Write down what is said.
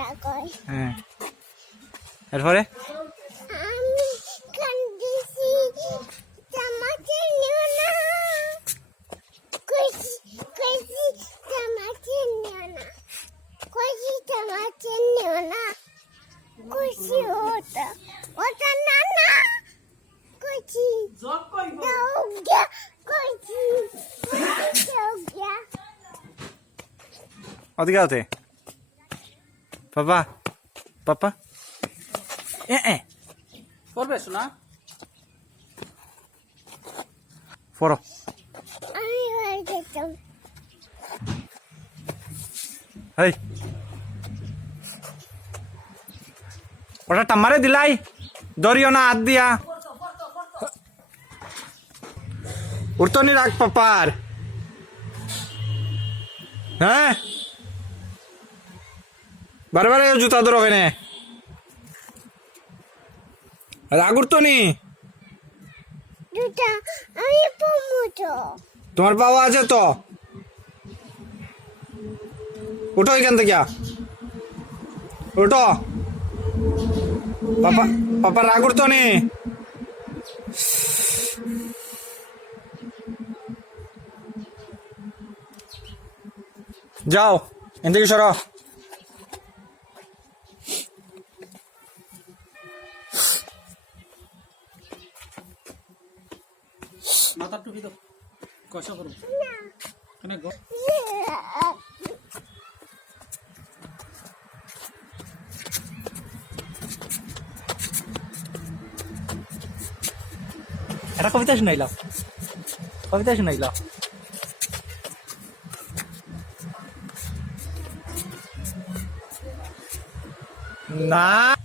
হ্যাঁ এরপরে আমি কান্দিছি জামাতে নিও না কইছি জামাতে নিও না কইছি জামাতে নিও না কইছি ওটা না না কইছি দাও গিয়া কইছি দাও গিয়া ওদিকে আওতে পাপা পাপা করবে শোনা পড়ো আমি হয়ে যেতাম এই ওটা টামারে দিলাই দরিও না হাত দিয়া উঠতনি রাখ পাপার হ্যাঁ বারে বারে জুতা ধরো কেনে রাগ উঠতনি দুটা আমি পমুটো তোমার বাবা আছে তো উঠো এখান থেকে উঠো পাপা পাপা রাগ উঠতনি যাও এদিকে সরো মাথা টুপি দাও কষা করো এখানে একটা কবিতা শুনাইলাম কবিতা শুনাইলাম না